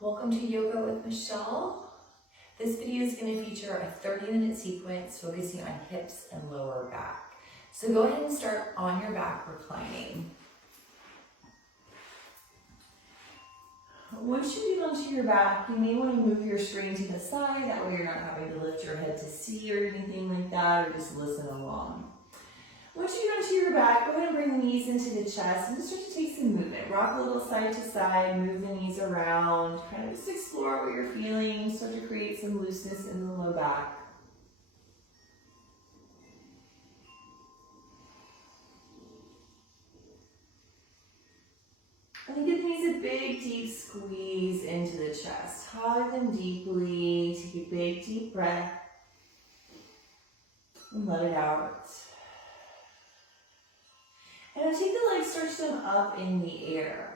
Welcome to Yoga with Michelle. This video is going to feature a 30-minute sequence focusing on hips and lower back. So go ahead and start on your back reclining. Once you get onto your back, you may want to move your screen to the side. That way you're not having to lift your head to see or anything like that, or just listen along. Once you get onto your back, go ahead and bring the knees into the chest and just start to take some movement. Rock a little side to side, move the knees around, kind of just explore what you're feeling, start to create some looseness in the low back. And then give the knees a big, deep squeeze into the chest. Hug them deeply, take a big, deep breath, and let it out. And now take the legs, stretch them up in the air.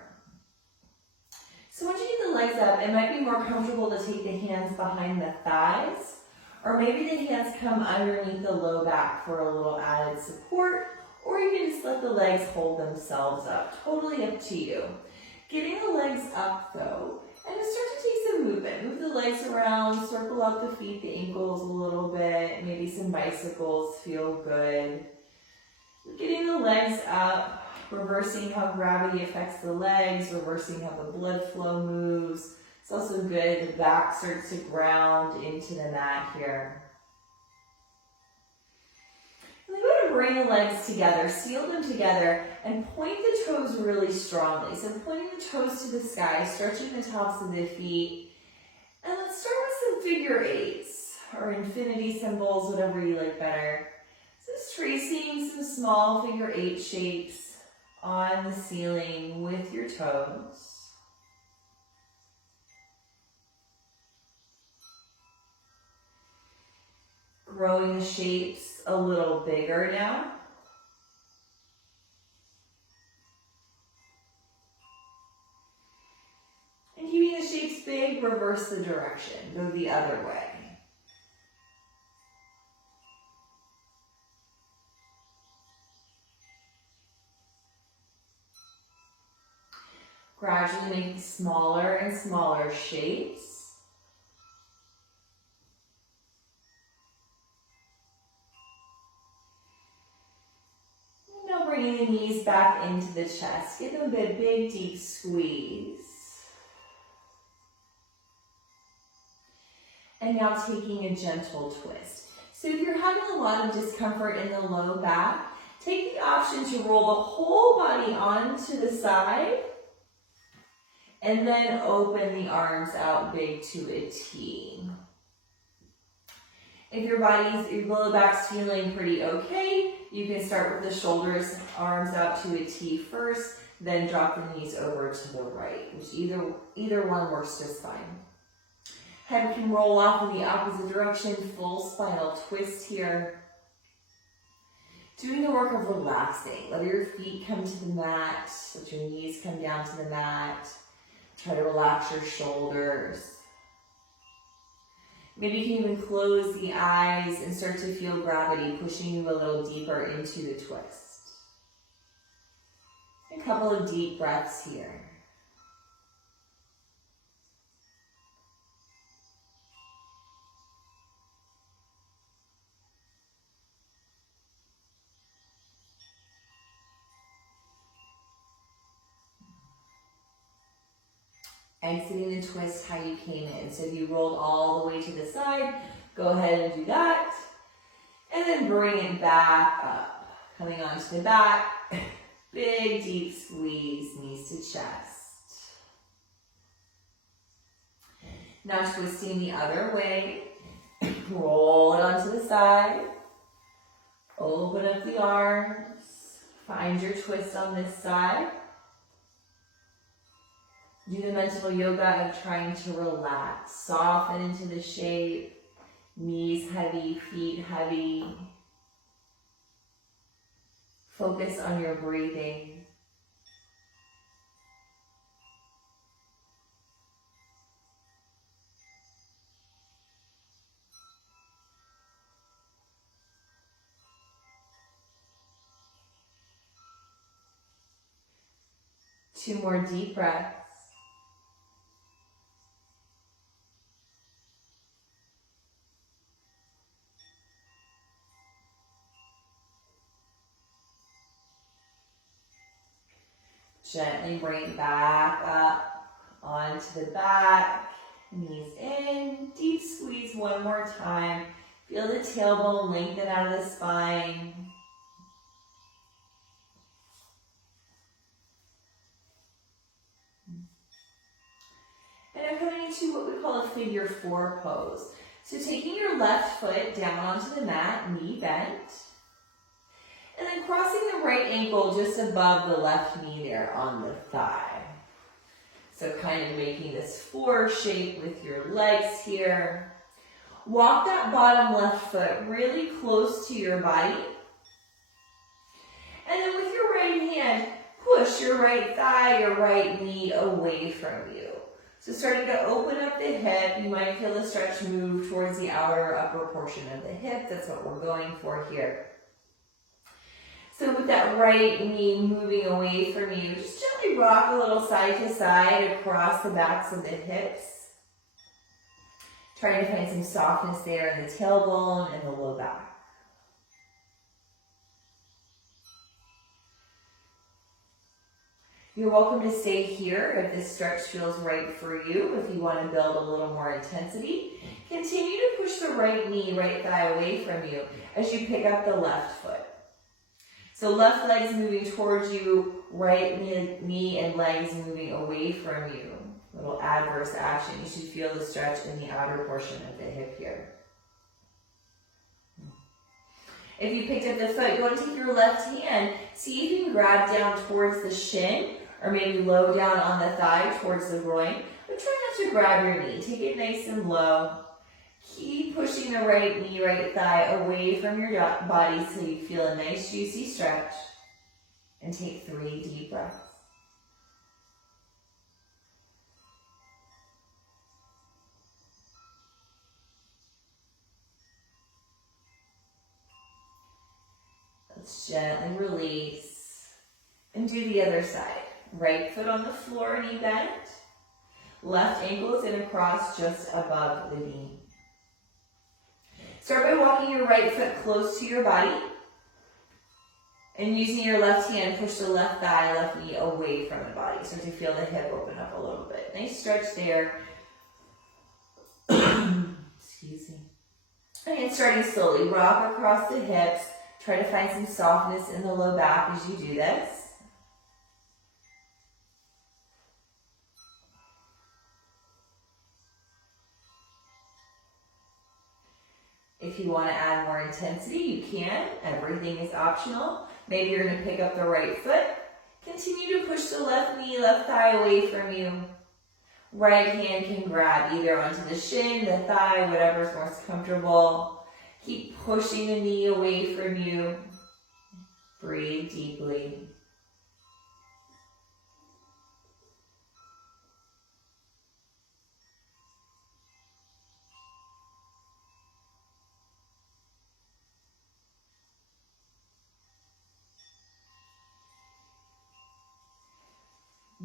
So once you get the legs up, it might be more comfortable to take the hands behind the thighs, or maybe the hands come underneath the low back for a little added support, or you can just let the legs hold themselves up. Totally up to you. Getting the legs up though, and just start to take some movement. Move the legs around, circle up the feet, the ankles a little bit, maybe some bicycles feel good. Getting the legs up, reversing how gravity affects the legs, reversing how the blood flow moves. It's also good, the back starts to ground into the mat here. And then go ahead and bring the legs together, seal them together, and point the toes really strongly. So pointing the toes to the sky, stretching the tops of the feet. And let's start with some figure eights, or infinity symbols, whatever you like better. Just tracing some small figure eight shapes on the ceiling with your toes. Growing the shapes a little bigger now. And keeping the shapes big, reverse the direction, go the other way. Gradually making smaller and smaller shapes. And now bringing the knees back into the chest. Give them a big, deep squeeze. And now taking a gentle twist. So if you're having a lot of discomfort in the low back, take the option to roll the whole body onto the side. And then open the arms out big to a T. If your low back's feeling pretty okay, you can start with the shoulders, arms out to a T first, then drop the knees over to the right, which either one works just fine. Head can roll off in the opposite direction, full spinal twist here. Doing the work of relaxing. Let your feet come to the mat, let your knees come down to the mat. Try to relax your shoulders. Maybe you can even close the eyes and start to feel gravity pushing you a little deeper into the twist. A couple of deep breaths here. Exiting the twist how you came in. So if you rolled all the way to the side, go ahead and do that. And then bring it back up. Coming onto the back, big deep squeeze, knees to chest. Now twisting the other way. Roll it onto the side. Open up the arms. Find your twist on this side. Do the mental yoga of trying to relax, soften into the shape, knees heavy, feet heavy. Focus on your breathing. Two more deep breaths. Gently bring back up onto the back, knees in, deep squeeze one more time. Feel the tailbone lengthen out of the spine. And I'm coming into what we call a figure 4 pose. So taking your left foot down onto the mat, knee bent, and then crossing the right ankle just above the left knee there on the thigh. So kind of making this 4 shape with your legs here. Walk that bottom left foot really close to your body. And then with your right hand, push your right thigh, your right knee away from you. So starting to open up the hip, you might feel the stretch move towards the outer upper portion of the hip. That's what we're going for here. So with that right knee moving away from you, just gently rock a little side to side across the backs of the hips. Trying to find some softness there in the tailbone and the low back. You're welcome to stay here if this stretch feels right for you. If you want to build a little more intensity, continue to push the right knee, right thigh away from you as you pick up the left foot. So left leg's moving towards you, right knee and legs moving away from you. A little adverse action. You should feel the stretch in the outer portion of the hip here. If you picked up the foot, you want to take your left hand, see if you can grab down towards the shin, or maybe low down on the thigh towards the groin, but try not to grab your knee. Take it nice and low. Keep pushing the right knee, right thigh away from your body so you feel a nice juicy stretch. And take 3 deep breaths. Let's gently release and do the other side. Right foot on the floor, knee bent. Left ankle is in a cross just above the knee. Start by walking your right foot close to your body. And using your left hand, push the left thigh, left knee away from the body. So to feel the hip open up a little bit. Nice stretch there. Excuse me. And starting slowly, rock across the hips. Try to find some softness in the low back as you do this. If you want to add more intensity, you can. Everything is optional. Maybe you're going to pick up the right foot. Continue to push the left knee, left thigh away from you. Right hand can grab either onto the shin, the thigh, whatever's most comfortable. Keep pushing the knee away from you. Breathe deeply.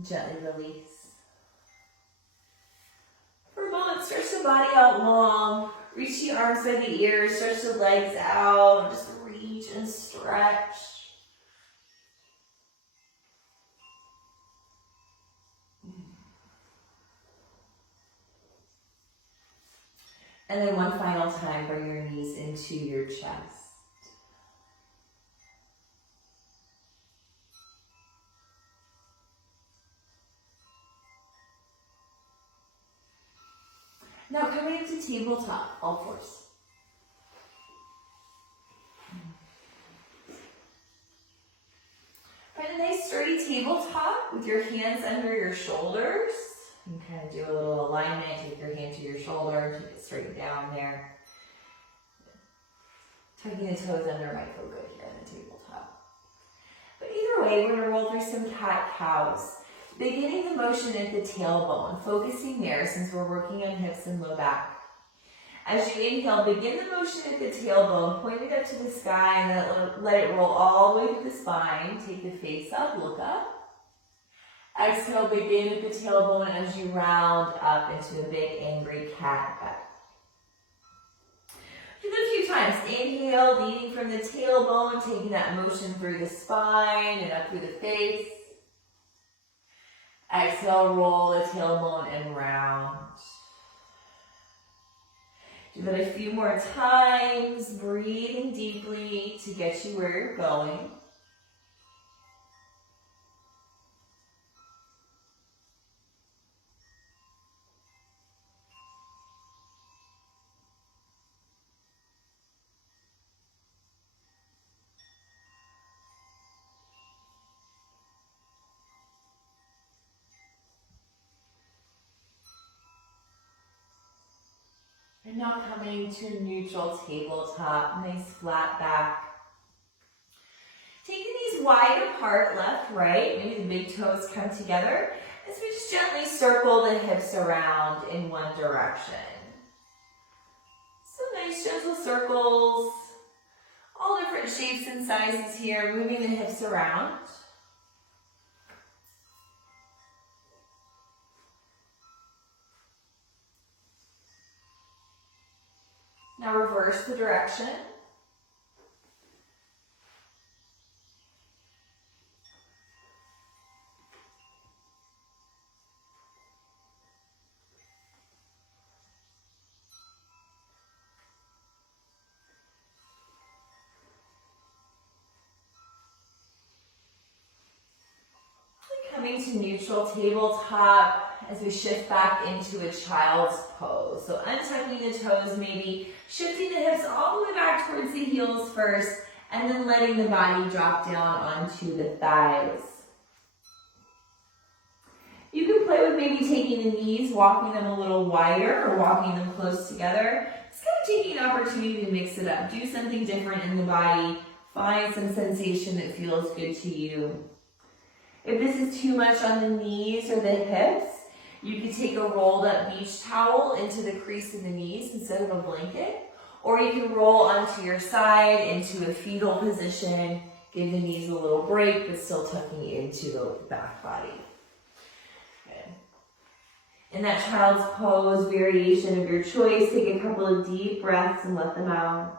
Gently release. For a moment, stretch the body out long. Reach the arms by the ears, stretch the legs out. Just reach and stretch. And then one final time, bring your knees into your chest. Now coming into tabletop, all fours. Find a nice sturdy tabletop with your hands under your shoulders. You can kind of do a little alignment, take your hand to your shoulder, take it straight down there. Tucking the toes under might feel good here on the tabletop. But either way, we're going to roll through some cat-cows. Beginning the motion at the tailbone, focusing there since we're working on hips and low back. As you inhale, begin the motion at the tailbone, point it up to the sky and then let it roll all the way to the spine. Take the face up, look up. Exhale, begin at the tailbone as you round up into a big angry cat back. Do it a few times. Inhale, leading from the tailbone, taking that motion through the spine and up through the face. Exhale, roll the tailbone and round. Do that a few more times, breathing deeply to get you where you're going. And now coming to neutral tabletop, nice flat back. Taking these wide apart, left, right, maybe the big toes come together as we just gently circle the hips around in one direction. So nice gentle circles, all different shapes and sizes here, moving the hips around. Now reverse the direction. Coming to neutral tabletop as we shift back into a child's pose. So untucking the toes, maybe shifting the hips all the way back towards the heels first, and then letting the body drop down onto the thighs. You can play with maybe taking the knees, walking them a little wider, or walking them close together. Just kind of taking an opportunity to mix it up. Do something different in the body. Find some sensation that feels good to you. If this is too much on the knees or the hips, you could take a rolled up beach towel into the crease of the knees instead of a blanket, or you can roll onto your side into a fetal position, give the knees a little break, but still tucking into the back body. Good. In that child's pose, variation of your choice, take a couple of deep breaths and let them out.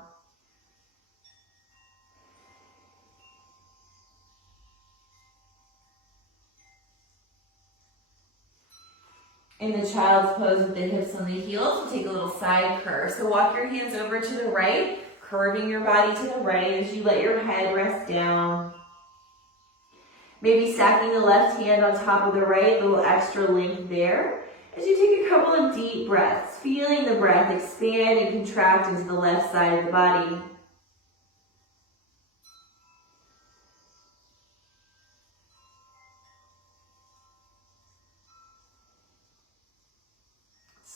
In the child's pose with the hips on the heels, we'll take a little side curve. So walk your hands over to the right, curving your body to the right as you let your head rest down. Maybe stacking the left hand on top of the right, a little extra length there. As you take a couple of deep breaths, feeling the breath expand and contract into the left side of the body.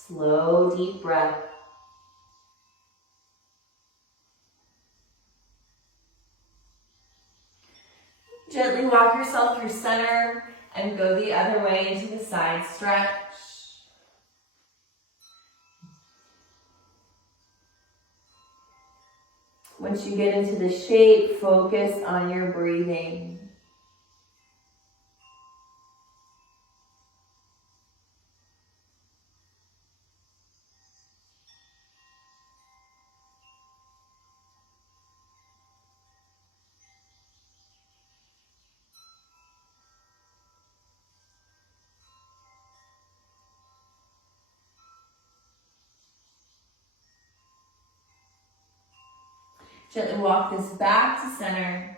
Slow, deep breath. Gently walk yourself through center and go the other way into the side stretch. Once you get into the shape, focus on your breathing. Gently walk this back to center.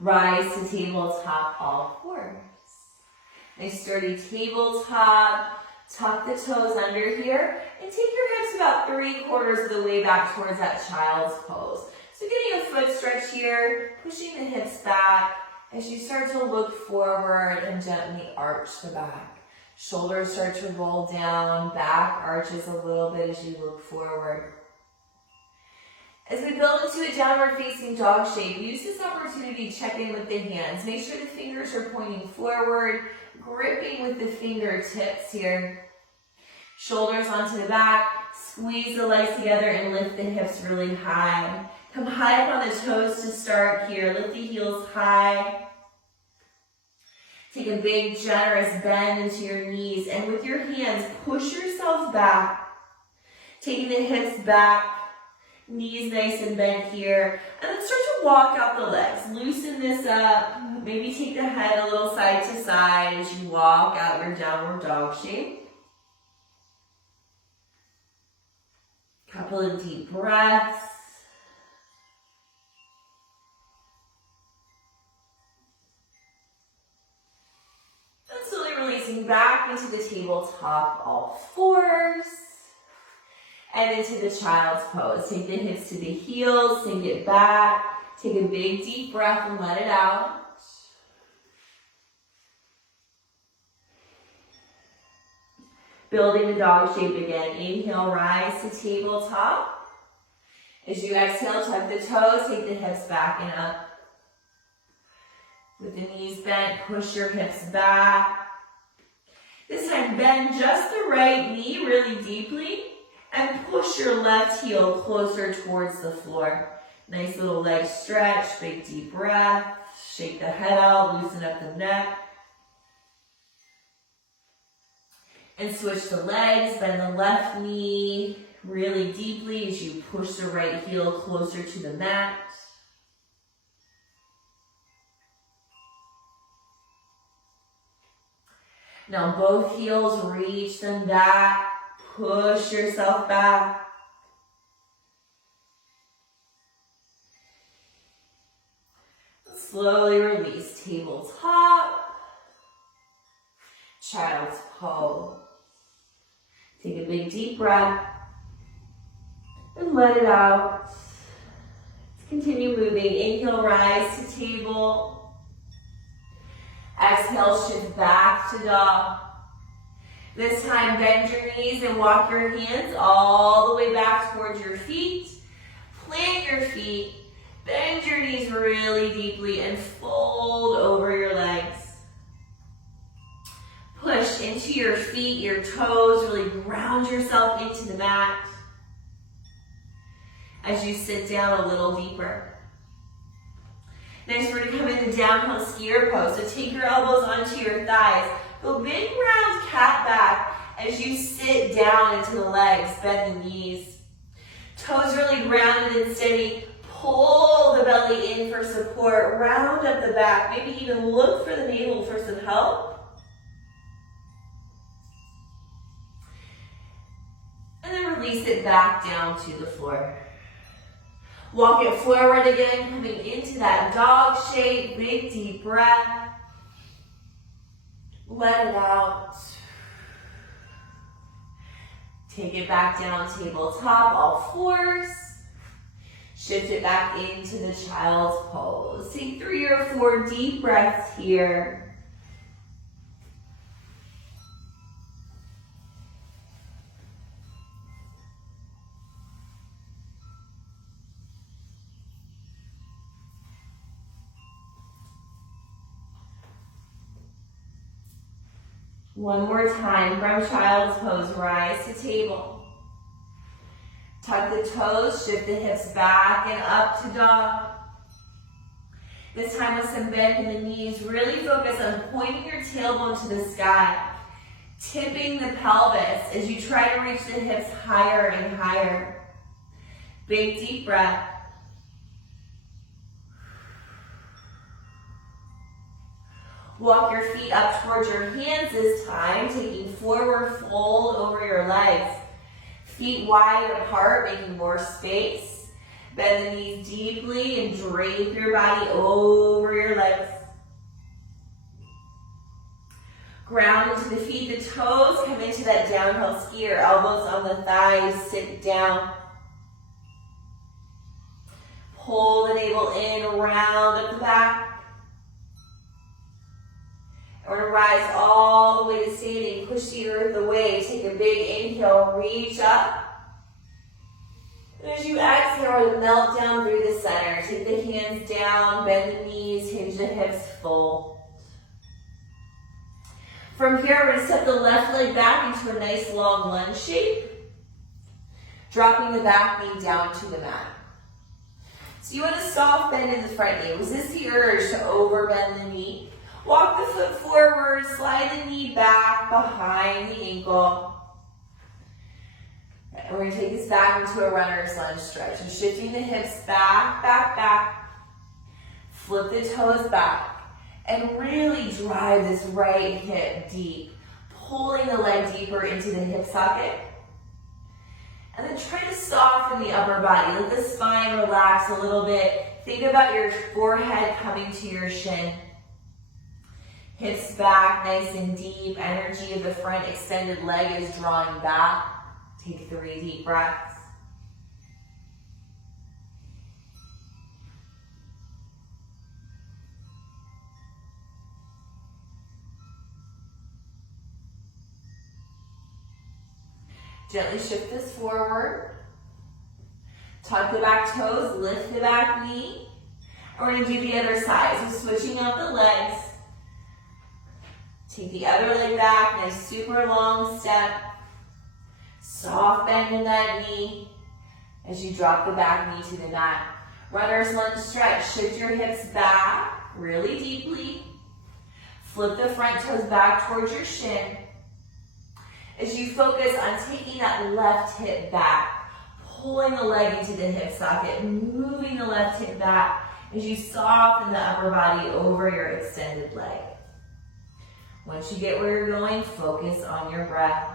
Rise to tabletop, all fours. Nice sturdy tabletop. Tuck the toes under here and take your hips about 3/4 of the way back towards that child's pose. So getting a foot stretch here, pushing the hips back as you start to look forward and gently arch the back. Shoulders start to roll down, back arches a little bit as you look forward. As we build into a downward facing dog shape, use this opportunity to check in with the hands. Make sure the fingers are pointing forward, gripping with the fingertips here. Shoulders onto the back, squeeze the legs together and lift the hips really high. Come high up on the toes to start here. Lift the heels high. Take a big, generous bend into your knees, and with your hands, push yourself back. Taking the hips back, knees nice and bent here, and then start to walk out the legs. Loosen this up. Maybe take the head a little side to side as you walk out your downward dog shape. Couple of deep breaths. And slowly releasing back into the tabletop, all fours. And into the child's pose. Take the hips to the heels, sink it back. Take a big deep breath and let it out. Building the dog shape again. Inhale, rise to tabletop. As you exhale, tuck the toes, take the hips back and up. With the knees bent, push your hips back. This time, bend just the right knee really deeply and push your left heel closer towards the floor. Nice little leg stretch, big deep breath. Shake the head out, loosen up the neck. And switch the legs, bend the left knee really deeply as you push the right heel closer to the mat. Now both heels, reach them back, push yourself back. Slowly release, tabletop, child's pose. Take a big deep breath and let it out. Let's continue moving. Inhale, rise to table. Exhale, shift back to dog. This time, bend your knees and walk your hands all the way back towards your feet. Plant your feet. Bend your knees really deeply and fold over your legs. Push into your feet, your toes, really ground yourself into the mat as you sit down a little deeper. Next, we're gonna come into downhill skier pose. So take your elbows onto your thighs. Go big round cat back as you sit down into the legs, bend the knees. Toes really grounded and steady. Pull the belly in for support, round up the back, maybe even look for the navel for some help. And then release it back down to the floor. Walk it forward again, coming into that dog shape, big deep breath. Let it out. Take it back down, tabletop, all fours. Shift it back into the child's pose. Take 3 or 4 deep breaths here. One more time from child's pose, rise to table. Tuck the toes, shift the hips back and up to dog. This time with some bend in the knees, really focus on pointing your tailbone to the sky, tipping the pelvis as you try to reach the hips higher and higher. Big deep breath. Walk your feet up towards your hands this time, taking forward fold over your legs. Feet wide apart, making more space. Bend the knees deeply and drape your body over your legs. Ground into the feet, the toes, come into that downhill skier. Elbows on the thighs, sit down. Pull the navel in, round up the back. We're going to rise all the way to standing. Push the earth away. Take a big inhale. Reach up. And as you exhale, we're going to melt down through the center. Take the hands down. Bend the knees. Hinge the hips. Fold. From here, we're going to step the left leg back into a nice long lunge shape. Dropping the back knee down to the mat. So you want a soft bend in the front knee. Resist the urge to overbend the knee. Walk the foot forward, slide the knee back behind the ankle. And we're going to take this back into a runner's lunge stretch. And shifting the hips back, back, back. Flip the toes back and really drive this right hip deep, pulling the leg deeper into the hip socket. And then try to soften the upper body. Let the spine relax a little bit. Think about your forehead coming to your shin. Hips back, nice and deep. Energy of the front extended leg is drawing back. Take 3 deep breaths. Gently shift this forward. Tuck the back toes, lift the back knee. And we're going to do the other side. So switching out the legs. Take the other leg back, nice super long step. Soft bend in that knee as you drop the back knee to the mat. Runner's lunge stretch. Shift your hips back really deeply. Flip the front toes back towards your shin. As you focus on taking that left hip back, pulling the leg into the hip socket, moving the left hip back as you soften the upper body over your extended leg. Once you get where you're going, focus on your breath.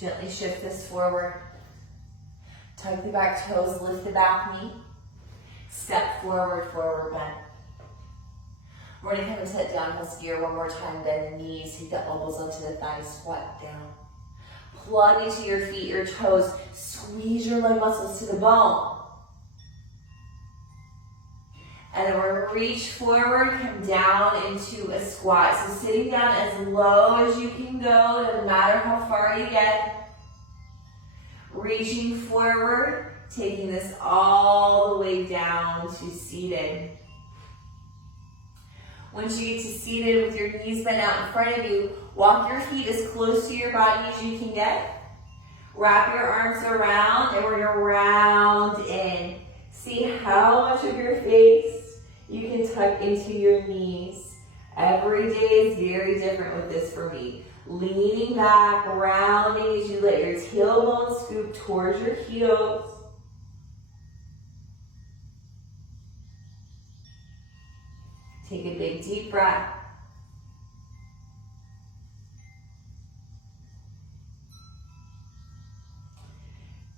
Gently shift this forward. Tuck the back toes, lift the back knee. Step forward, forward bend. We're going to come into that downhill skier one more time. Bend the knees, take the elbows onto the thighs, squat down. Plug into your feet, your toes. Squeeze your leg muscles to the bone. And then we're going to reach forward, come down into a squat. So sitting down as low as you can go, doesn't matter how far you get. Reaching forward, taking this all the way down to seated. Once you get to seated with your knees bent out in front of you, walk your feet as close to your body as you can get. Wrap your arms around and we're going to round in. See how much of your face you can tuck into your knees. Every day is very different with this for me. Leaning back, rounding as you let your tailbone scoop towards your heels. Take a big deep breath.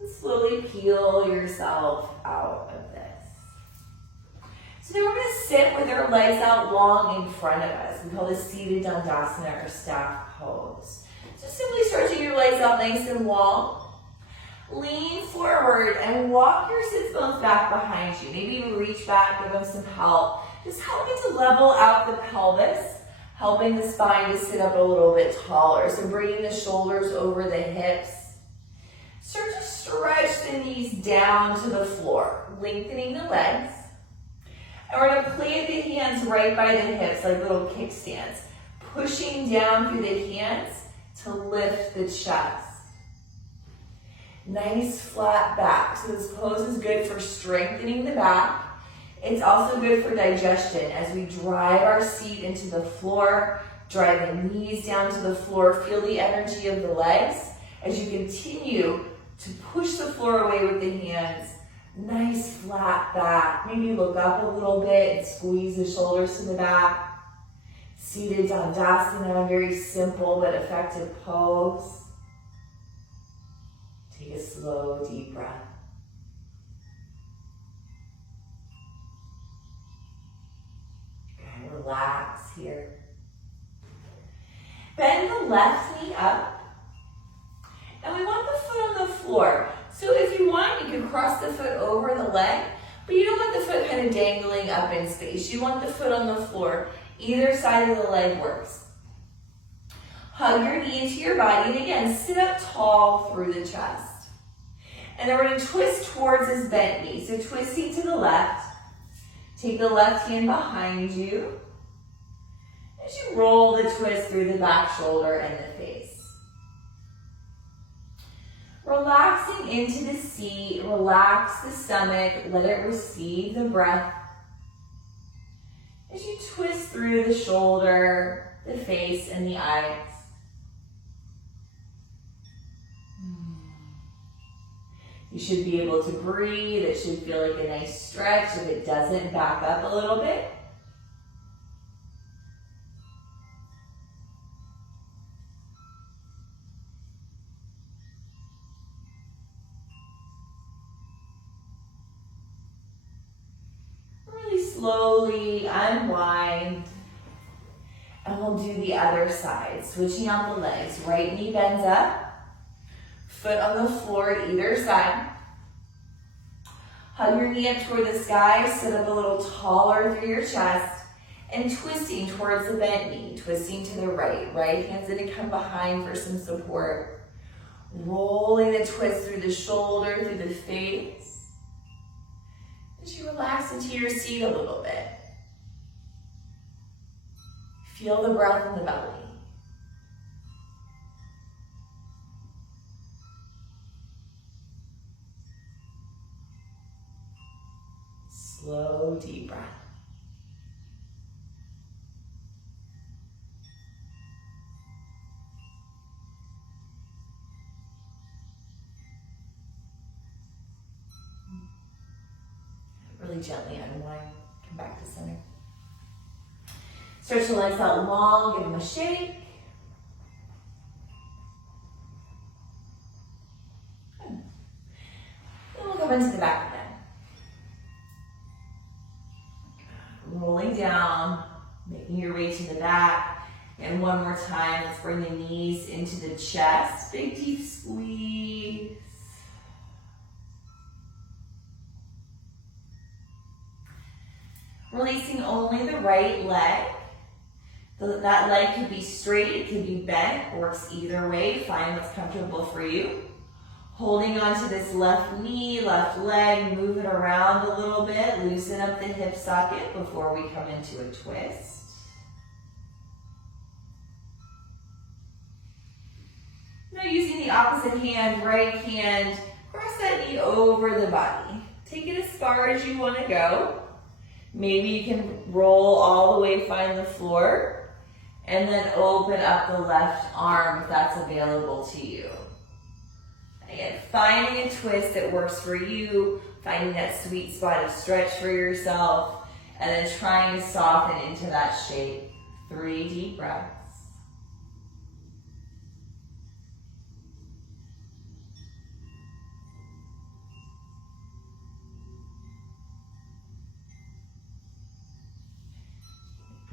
And slowly peel yourself out of this. So now we're going to sit with our legs out long in front of us. We call this seated Dandasana or staff pose. So simply stretching your legs out nice and long. Lean forward and walk your sits bones back behind you. Maybe even reach back, give them some help. Just helping to level out the pelvis, helping the spine to sit up a little bit taller. So bringing the shoulders over the hips. Start to stretch the knees down to the floor, lengthening the legs. And we're going to plant the hands right by the hips like little kickstands, pushing down through the hands to lift the chest. Nice flat back. So this pose is good for strengthening the back. It's also good for digestion as we drive our seat into the floor, drive the knees down to the floor. Feel the energy of the legs as you continue to push the floor away with the hands. Nice flat back. Maybe look up a little bit and squeeze the shoulders to the back. Seated Dandasana, very simple but effective pose. Take a slow, deep breath. Okay, relax here. Bend the left knee up. And we want the foot on the floor. So if you want, you can cross the foot over the leg, but you don't want the foot kind of dangling up in space. You want the foot on the floor. Either side of the leg works. Hug your knee into your body, and again, sit up tall through the chest. And then we're going to twist towards this bent knee. So twisting to the left. Take the left hand behind you as you roll the twist through the back shoulder and the face. Relaxing into the seat, relax the stomach, let it receive the breath. As you twist through the shoulder, the face, and the eyes. You should be able to breathe. It should feel like a nice stretch. If it doesn't, back up a little bit. Really slowly unwind. And we'll do the other side. Switching out the legs. Right knee bends up. Foot on the floor at either side. Hug your knee up toward the sky, sit up a little taller through your chest, and twisting towards the bent knee, twisting to the right. Right hand's gonna come behind for some support. Rolling the twist through the shoulder, through the face. As you relax into your seat a little bit. Feel the breath in the belly. Slow, deep breath. Really gently unwind. Come back to center. Stretch the legs out long, give them a shake. Good. Then we'll come into the back again. Rolling down, making your way to the back. And one more time, let's bring the knees into the chest. Big deep squeeze. Releasing only the right leg. That leg could be straight, it could be bent, works either way. Find what's comfortable for you. Holding onto this left knee, left leg, move it around a little bit. Loosen up the hip socket before we come into a twist. Now using the opposite hand, right hand, cross that knee over the body. Take it as far as you want to go. Maybe you can roll all the way, find the floor, and then open up the left arm if that's available to you. Again, finding a twist that works for you, finding that sweet spot of stretch for yourself, and then trying to soften into that shape. 3 deep breaths.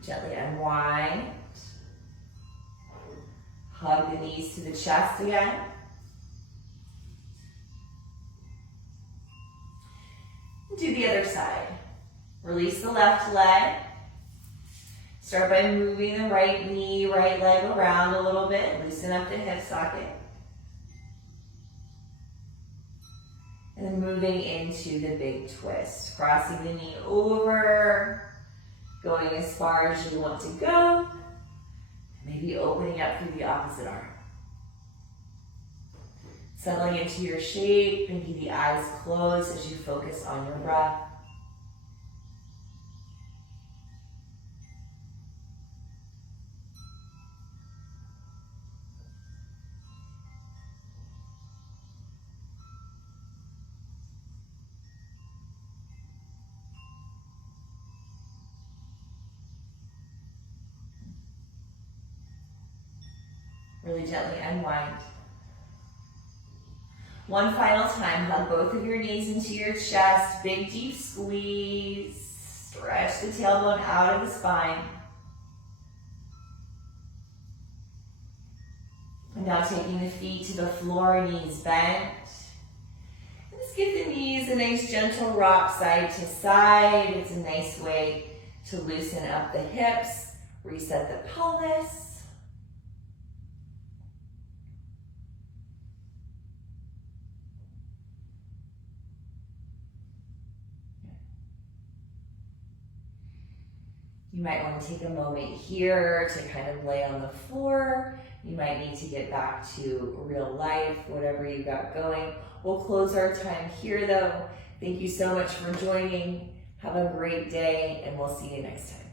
Gently unwind. Hug the knees to the chest again. Do the other side. Release the left leg. Start by moving the right knee, right leg around a little bit. Loosen up the hip socket. And then moving into the big twist. Crossing the knee over. Going as far as you want to go. Maybe opening up through the opposite arm. Settling into your shape, maybe the eyes closed as you focus on your breath. Really gently unwind. One final time, hug both of your knees into your chest, big deep squeeze. Stretch the tailbone out of the spine. And now taking the feet to the floor, knees bent. Let's give the knees a nice gentle rock side to side. It's a nice way to loosen up the hips, reset the pelvis. You might want to take a moment here to kind of lay on the floor. You might need to get back to real life, whatever you got going. We'll close our time here though. Thank you so much for joining. Have a great day and we'll see you next time.